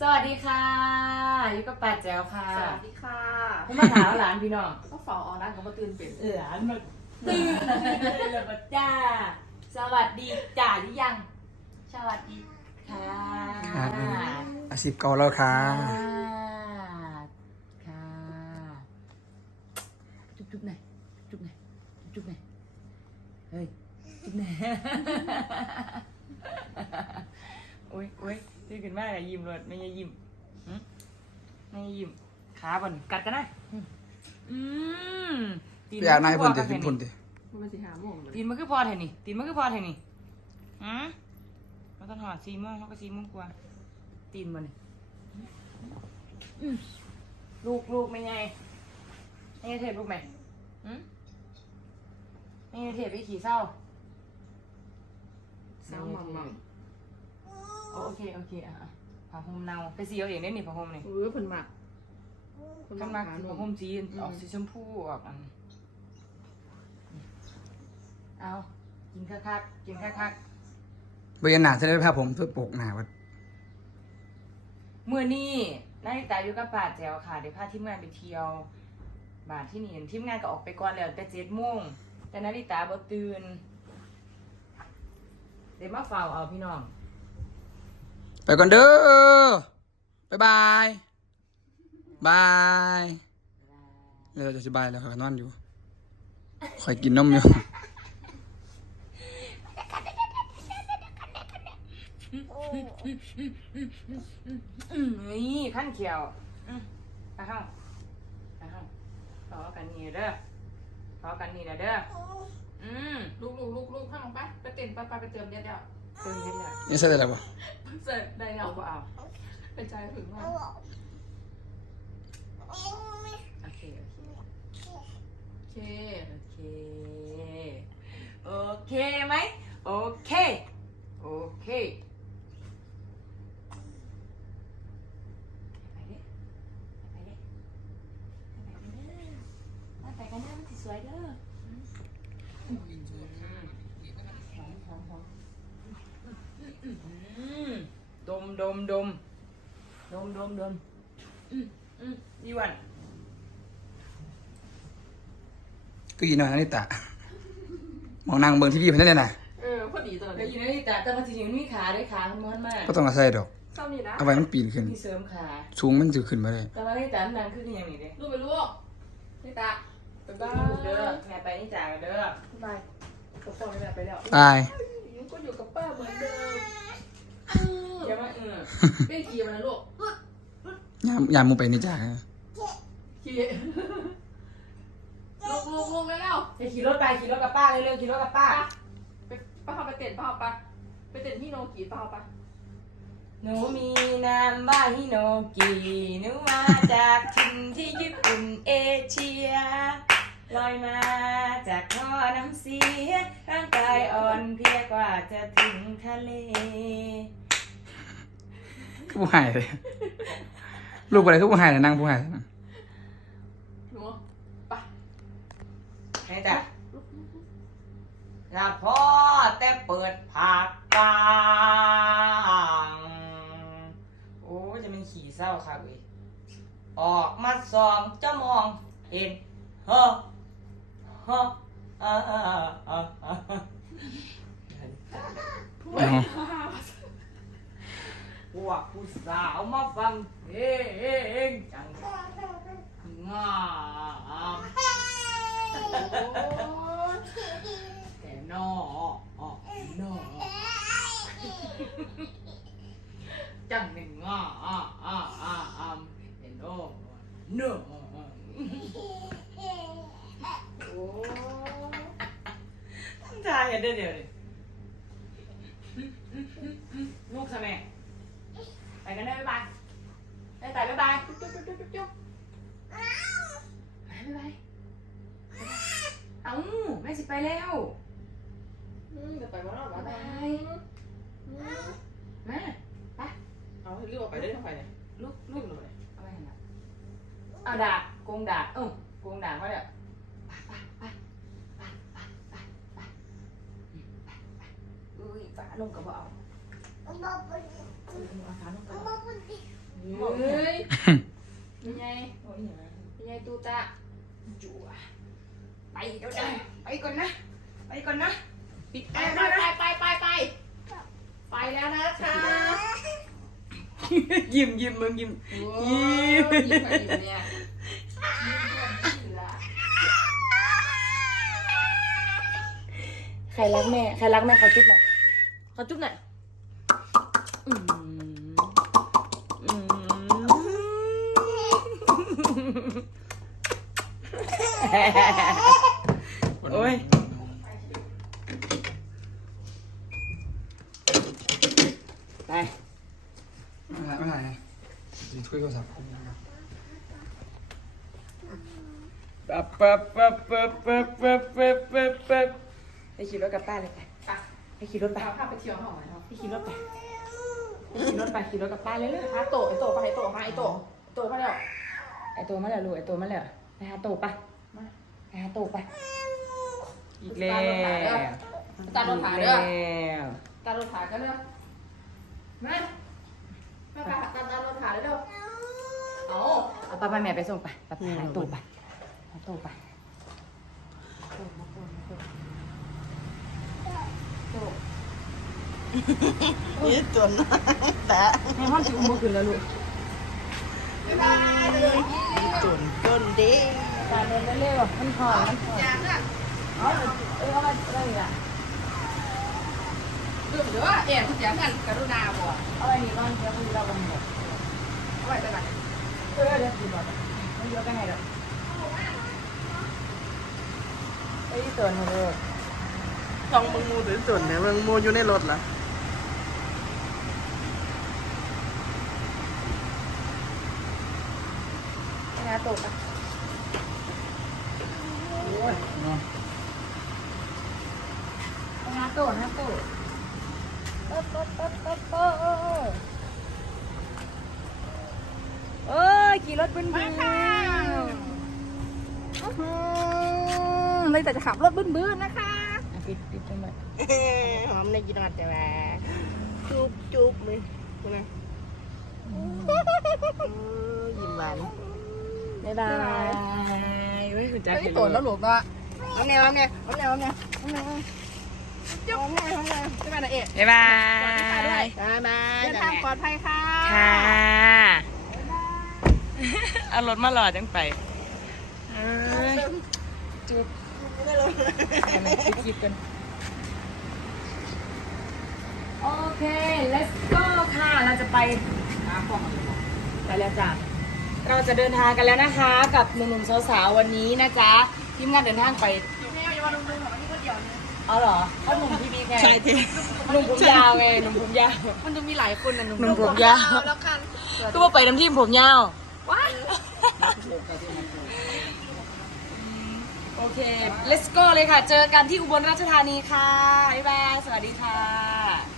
สวัสดีค่ะอยู่กับป้าแจ๋วค่ะสวัสดีค่ะผมมาถามหลานพี่น้องก็ฝาออนนะเขามาตื่นเป็นหลานมาตื่นแล้วมาจ้า สวัสดีจ้าหรือยัง สวัสดีค่ะครับอาชีพเก่าแล้วค่ะค่ะจุ๊บจุ๊บหน่อยจุ๊บหน่อยจุ๊บหน่อยเฮ้ยจุ๊บหน่อยโอ้ยโอ้ย ดีขึ้นมากอะยิ้มเลยไม่ใช่ยิ้มหึไม่ใช่ยิ้มขาบ่นกัดกันนะอืมตีนอยากนายพุ่นมัติคือพอพุ่นติมันสิหาโมงเลยตีนมันคือพอแทนี่ตีนมันคือพอแทนี่ฮะเราต้องหอดซีโมงเขาก็ซีโมงกว่าตีนมันนี่อืมลูกลูกไม่ไงไม่ไงเทปลูกไหมหืมไม่ไงเทปไปขี่เศร้าสาวมัมมัม โอโอเคโอเคอะอะผ้าห่มเนาไปสีเอาเองได้นี่ผ้าห่มนี่เออเพิ่นมักเพิ่นข้างมัมากหาคือหนุ่ผ้ามห่มสีออกสีชมพูออกอันเอากินคักๆกินคักๆเบียนหนาจะได้ภาพผมเพื่อปกหนาวัดเมื่อนี้นาฬิตาอยู่กับป่าแจวค่ะเดี๋ยวพาทีมงานไปเที่ยวบ้านที่นี่ทีมงานก็ออกไปก่อนแล้วแต่เจ็ดโมงแต่นาฬิตาบ่ตื่นเดี๋ยวมาเฝ้าเอาพี่น้อง ไปก่อนเด้อบ๊ายบายบายเราจะสบายแล้วค่ะนอนอยู่คอยกินนมอยู่นี่ขั้นเขียวอืมไปห้องไปห้องต่อกันนี่เด้อต่อกันนี่นะเด้อ อืมลูกลูกลูกลูกข้างลงไปไปเต้นไปไปไปเติมเดี๋ยวเดี๋ยว ตื่นเห็นแล้วนี่ใส่ได้แล้วปะเสร็จได้แล้เอาวบ่เอาเป็นใจถึงว่าโอเคโอเคโอเคโอเคโอเคไหมโอเคโอเคไปเด้ไปเด้ไปกันเด้อไปกันเด้อมันสิสวยเด้ออืมหอมหอมหอมอืมด มดมดมดมดมดมอืมอืมดีวันก็ยีนอนนี่ตะมองนางเบิ่งที่พี่เพิ่นได้เลยนะเออพอดีตัวแล้วนี้อยู่ในนี่แต่แต่พอจริงๆมันมีขาด้วยขามันม้วนมากก็ต้องเอาใส่ดอกเท่านี้นะเอาไว้มันปีนขึ้น มีเสริมขา สูงมันจะขึ้นมาเลยแต่ว่านี่แต่มันนางขึ้นอย่างนี้เด้ลูกไปลูกนี่ตาบ๊ายบายเด้อแม่ไปนี่จ่ากันเด้อ บ๊ายบายกับพ่อไม่ได้ไปแล้ว ตาย ยังก็อยู่กับป้าเหมือนเดิม อย่ามา เออเล่นขี่มันนะลูกยามยามมูไปนี่จ้าขี่ลูกลูกลูกแล้วจะขี่รถไปขี่รถกับป้าเร็วๆขี่รถกับป้าไปป้าเขาไปเต้นป้าเขาไปไปเต้นที่โนกีป้าเขาไปหนูมีนามว่าฮิโนกิหนูมาจากถิ่นที่ญี่ปุ่นเอเชีย ลอยมาจากท่อน้ำเสีย ร่างกายอ่อนเพลียกว่าจะถึงทะเล คือผู้หายเลยลูกอะไรคือผู้หายเลยนางผู้หายหนูไปให้จ้ะลาพ่อแต่เปิดผากกลางโอ้ยจะเป็นขี่เศร้าค่ะเว้ยออกมาส่องจะมองเห็นเฮ้อเฮ้ออ่าอ่าอ่าอ่าเอาพ วกผู้สาวมาฟังเพลงจังงามแต่นอกนอจังหนึ่งอ่าอ่าอ่าอ่าอ่าแต่นอเนอโอ้ตายอย่าเดี๋ยวเดี๋ยวดิลูกทำไม ไปกันได้บ๊ายบายได้แต่บ๊ายบายจุ๊บจุ๊บจุ๊บจุ๊บจุ๊บบ๊ายบายเอ้าแม่สิไปแล้วอืมเดี๋ยวไปบ้านเราบ๊ายบายแม่เอาเรียกว่าไปได้ทั้งไปเนี่ยลูกลูลูกกหนูเนี่ยเอาไปไหนนะเอาดาบโกงดาบเออโกงดาบเขาเดี๋ยวไปไปไปไปไปไปไปอืมไปไปอุ้ยฝาลงกับว่าเอา เฮ้ยยังไงยังไงตูตะจั่วไปเดี๋ยวนะไปก่อนนะ ไปก่อนนะ ปิดแอร์ด้วยไปไปไปไปแล้วนะคะยิ้มยิ้มมึงยิ้มยิ้มใครรักแม่ ใครรักแม่เขาจุ๊บหน่อยขาจุ๊บหน่อย โอ้ยไปไม่ไหนไม่ไหนดีคุยโทรศัพท์ปั๊บปั๊บปั๊บปั๊บปั๊บปั๊บปั๊บปั๊บปั๊บไปขี่รถกลับบ้านเลยไปไปขี่รถไปเอาพาไปเที่ยวหน่อยเนาะไปขี่รถไป ขี่รถไปขี่รถกลับบ้านเลยเลยหาโตะไอโตะไปไอโตะมาไอโตะโตะมาแล้วไอตัวมาแล้วลูกไอตัวมาแล้วไปหาโตไปมาไปหาโตไปอีกแล้วตาโดนขาอีกเด้อแล้วตาโดนขากันเด้อมามาตาตาตาโดนขาเลยเด้อเอาเอาป้าป้าแม่ไปส่งไปไปไปหาโตไปหาโตไปโต นี่จนแต่แม่ห้องจิอุ้มมือขึ้นแล้วลูกบ๊ายบายเลยจนจนด้ตาเดินเร็วๆมันหอมันหอเอาเออเอาอะไรอีกอะดื่มเด้อเอ็มเสียงกันกรุณาบ่อะไรนี่บ้างเดี๋ยวคุณเรากันหมดเอาไว้แต่ละเออเดี๋ยวคุณบอกไม่เยอะกันไงหรอไอ้ยตัวนึงเลยต้องมึงมูถือจนเนี่ยมึงมูอยู่ในรถล่ะไปหาโตปะโอ้ยเนาะไปหาโตหาโตเอ๊บเอ๊บเอ๊บเอ๊บเอ๊บเอ๊บเอ้ยขี่รถบึ้นบึ้นเลยแต่จะขับรถบื้นๆนะคะปิดปิดทำไมหอมในกินหอดแต่ว่าจุ๊บจุ๊บเลยนะยิ้มหวาน บ๊ายบายเว้ยคุณจ๊ะไม่ได้โตนแล้วหลวงเนาะน้ำแนวน้ำแนวน้ำแนวน้ำแนวน้ำแนวจุ๊บน้ำแนวใช่ไหมนะเอ็ดบ๊ายบายบายบายเดินทางปลอดภัยค่ะค่ะเอารถมาหล่อจังไปเอ้ยจุ๊บให้มันคลิปกันโอเค let's go ค่ะ เราจะไปหาของไปแล้วจ้ะ เราจะเดินทางกันแล้วนะคะ กับหนุ่มๆสาวๆวันนี้นะจ๊ะทีมงานเดินทางไปอยู่ให้อย่ามาดุมๆของมันนี่ก็เดียวนึงเอาเหรอเขาหนุ่มพี่บิ๊กไงใช่ที่หนุ่มผมยาวไงหนุ่มผมยาวมันจะมีหลายคนนะหนุ่มหนุ่มผมยาวแล้วกันก็ว่าไปน้ำทีมผมยาวว้ายโอเค let's go เลยค่ะ เจอกันที่อุบลราชธานีค่ะ บ๊ายบาย สวัสดีค่ะ